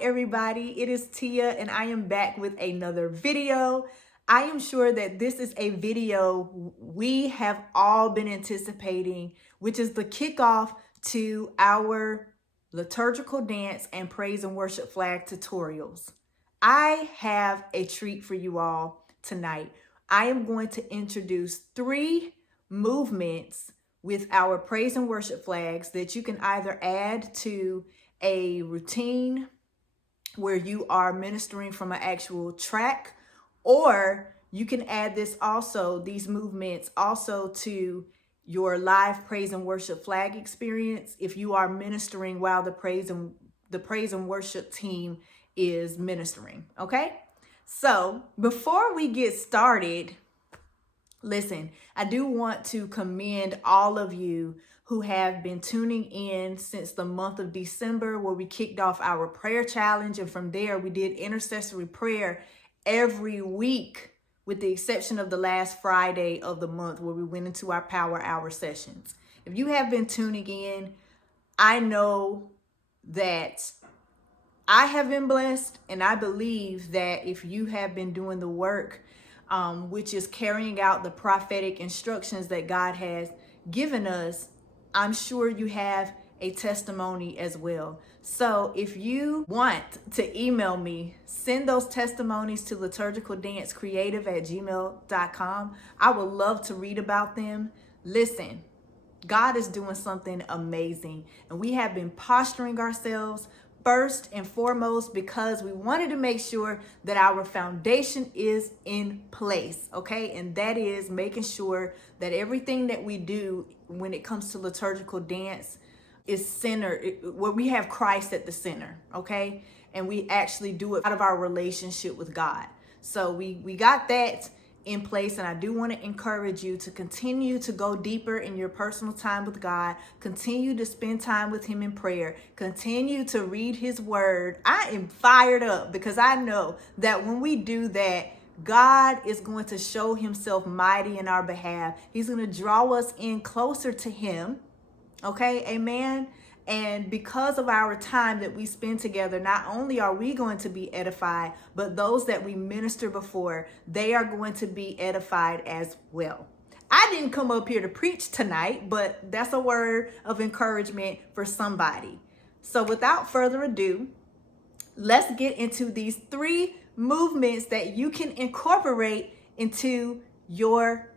everybody, it is Tia and I am back with another video. I am sure that this is a video we have all been anticipating, which is the kickoff to our liturgical dance and praise and worship flag tutorials. I have a treat for you all tonight. I am going to introduce 3 movements with our praise and worship flags that you can either add to a routine where you are ministering from an actual track, or you can add these movements also to your live praise and worship flag experience if you are ministering while the praise and worship team is ministering. Okay, so before we get started, listen, I do want to commend all of you who have been tuning in since the month of December, where we kicked off our prayer challenge. And from there, we did intercessory prayer every week, with the exception of the last Friday of the month, where we went into our power hour sessions. If you have been tuning in, I know that I have been blessed, and I believe that if you have been doing the work, which is carrying out the prophetic instructions that God has given us, I'm sure you have a testimony as well. So if you want to email me, send those testimonies to liturgicaldancecreative@gmail.com. I would love to read about them. Listen, God is doing something amazing, and we have been posturing ourselves first and foremost because we wanted to make sure that our foundation is in place, okay? And that is making sure that everything that we do when it comes to liturgical dance is centered, where we have Christ at the center, okay? And we actually do it out of our relationship with God. So we got that in place, and I do want to encourage you to continue to go deeper in your personal time with God, continue to spend time with Him in prayer, continue to read His Word. I am fired up because I know that when we do that, God is going to show Himself mighty in our behalf. He's going to draw us in closer to Him. Okay, amen. And because of our time that we spend together, not only are we going to be edified, but those that we minister before, they are going to be edified as well. I didn't come up here to preach tonight, but that's a word of encouragement for somebody. So without further ado, let's get into these 3 movements that you can incorporate into your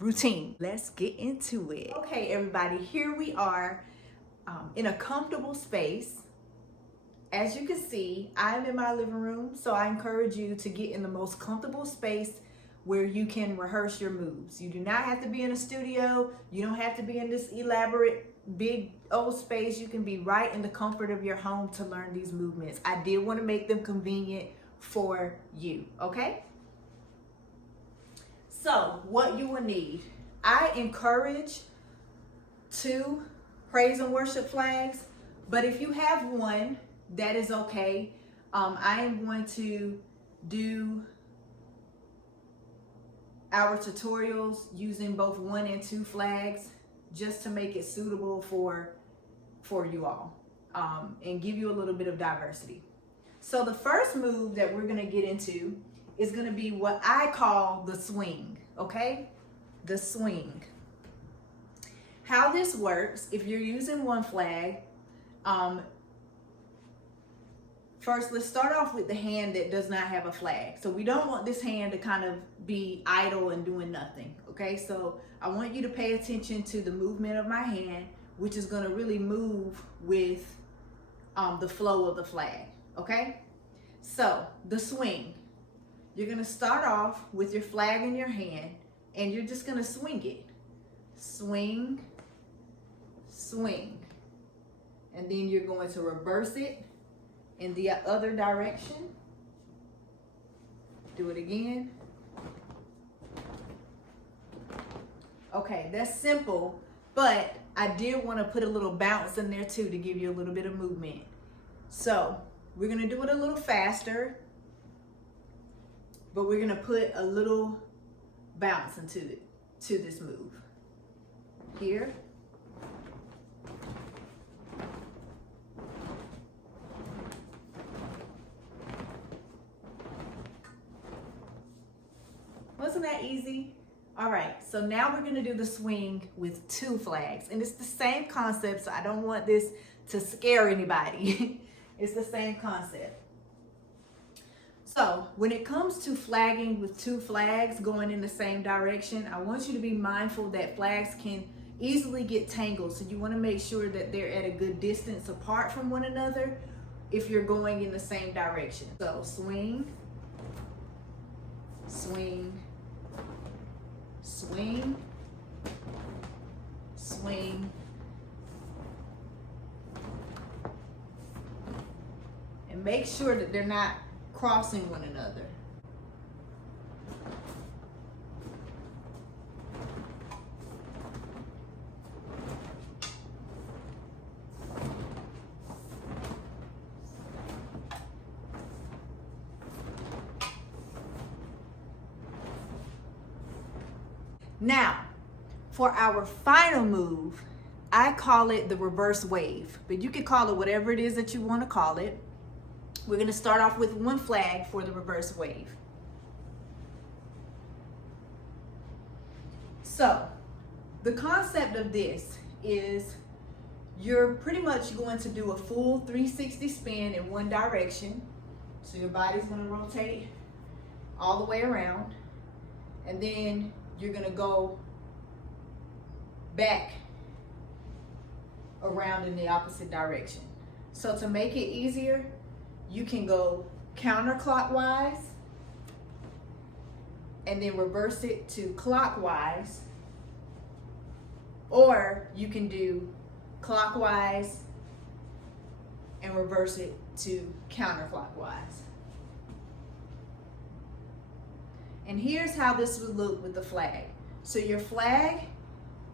routine. Let's get into it. Okay, everybody, here we are in a comfortable space. As you can see, I'm in my living room, so I encourage you to get in the most comfortable space where you can rehearse your moves. You do not have to be in a studio. You don't have to be in this elaborate, big old space. You can be right in the comfort of your home to learn these movements. I did want to make them convenient for you, okay? So what you will need, I encourage 2 praise and worship flags, but if you have one, that is okay. I am going to do our tutorials using both 1 and 2 flags just to make it suitable for you all, and give you a little bit of diversity. So the first move that we're going to get into is going to be what I call the swing, okay? The swing. How this works, if you're using 1 flag, first let's start off with the hand that does not have a flag. So we don't want this hand to kind of be idle and doing nothing, okay? So I want you to pay attention to the movement of my hand, which is going to really move with the flow of the flag, okay? So the swing, you're going to start off with your flag in your hand, and you're just going to swing it. Swing, swing. And then you're going to reverse it in the other direction. Do it again. Okay, that's simple, but I did want to put a little bounce in there too to give you a little bit of movement. So we're going to do it a little faster, but we're going to put a little bounce into this move. Here. Wasn't that easy? All right, so now we're gonna do the swing with 2 flags. And it's the same concept, so I don't want this to scare anybody. It's the same concept. So when it comes to flagging with 2 flags going in the same direction, I want you to be mindful that flags can easily get tangled. So you want to make sure that they're at a good distance apart from one another if you're going in the same direction. So swing, swing, swing, swing, and make sure that they're not crossing one another. Now, for our final move, I call it the reverse wave, but you can call it whatever it is that you want to call it. We're going to start off with 1 flag for the reverse wave. So, the concept of this is you're pretty much going to do a full 360 spin in one direction. So your body's going to rotate all the way around, and then you're going to go back around in the opposite direction. So to make it easier, you can go counterclockwise and then reverse it to clockwise, or you can do clockwise and reverse it to counterclockwise. And here's how this would look with the flag. So your flag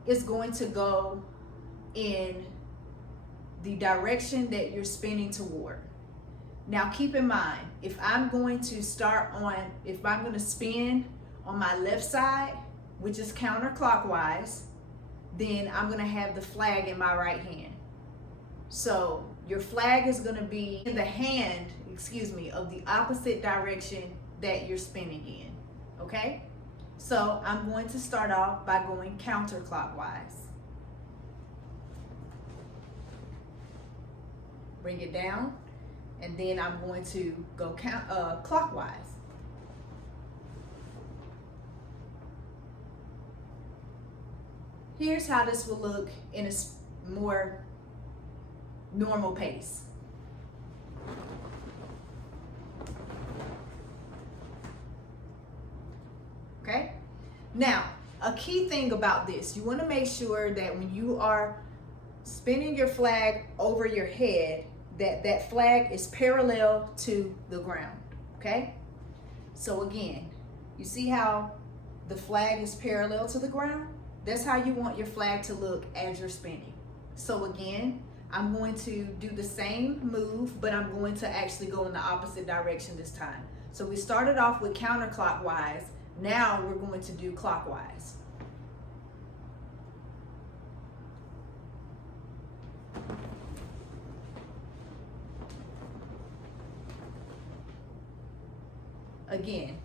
is going to go in the direction that you're spinning toward. Now keep in mind, if I'm going to spin on my left side, which is counterclockwise, then I'm gonna have the flag in my right hand. So your flag is gonna be in the hand, of the opposite direction that you're spinning in, okay? So I'm going to start off by going counterclockwise. Bring it down, and then I'm going to go clockwise. Here's how this will look in a more normal pace. Okay? Now, a key thing about this, you want to make sure that when you are spinning your flag over your head, that flag is parallel to the ground, okay? So again, you see how the flag is parallel to the ground? That's how you want your flag to look as you're spinning. So again, I'm going to do the same move, but I'm going to actually go in the opposite direction this time. So we started off with counterclockwise. Now we're going to do clockwise. Again.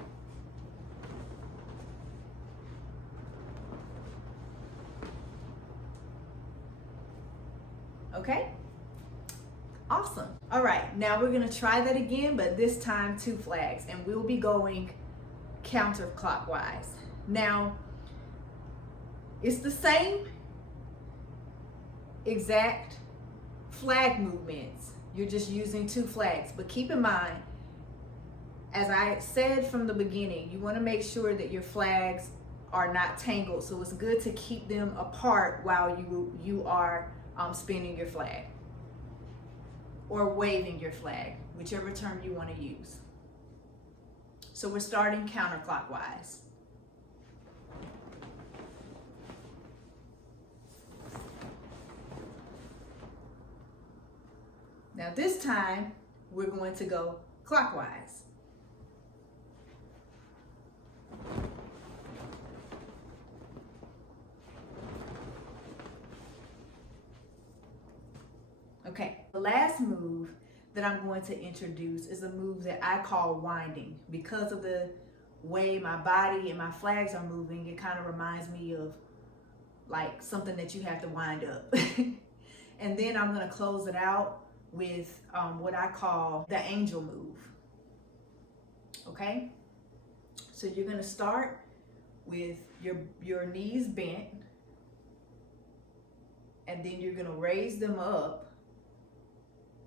Okay? Awesome. All right, now we're gonna try that again, but this time 2 flags, and we'll be going counterclockwise. Now, it's the same exact flag movements. You're just using 2 flags, but keep in mind, as I said from the beginning, you want to make sure that your flags are not tangled. So it's good to keep them apart while you are spinning your flag or waving your flag, whichever term you want to use. So we're starting counterclockwise. Now this time we're going to go clockwise. Okay, the last move that I'm going to introduce is a move that I call winding because of the way my body and my flags are moving, it kind of reminds me of like something that you have to wind up. And then I'm gonna close it out with what I call the angel move. Okay? So you're gonna start with your knees bent, and then you're gonna raise them up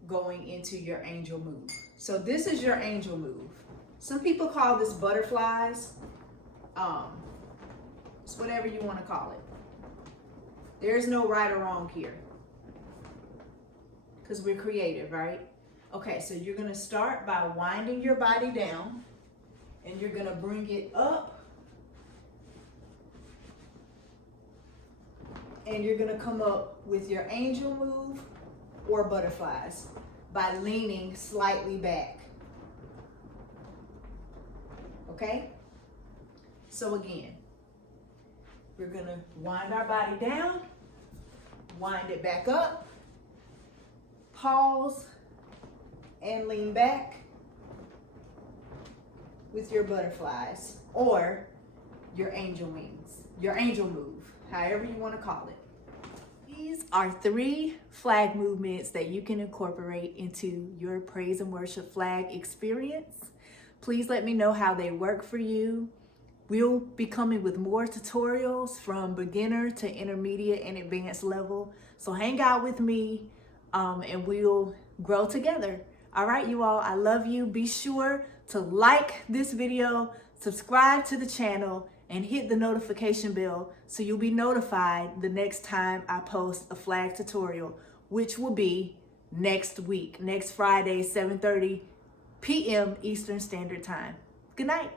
going into your angel move. So this is your angel move. Some people call this butterflies. It's whatever you want to call it. There's no right or wrong here, because we're creative, right? Okay, so you're gonna start by winding your body down, and you're gonna bring it up, and you're gonna come up with your angel move or butterflies by leaning slightly back. Okay? So again, we're gonna wind our body down, wind it back up, pause, and lean back with your butterflies or your angel wings, your angel move, however you want to call it. These are 3 flag movements that you can incorporate into your praise and worship flag experience. Please let me know how they work for you. We'll be coming with more tutorials from beginner to intermediate and advanced level. So hang out with me and we'll grow together. All right, you all, I love you. Be sure to like this video, subscribe to the channel, and hit the notification bell so you'll be notified the next time I post a flag tutorial, which will be next week, next Friday, 7:30 p.m. Eastern Standard Time. Good night.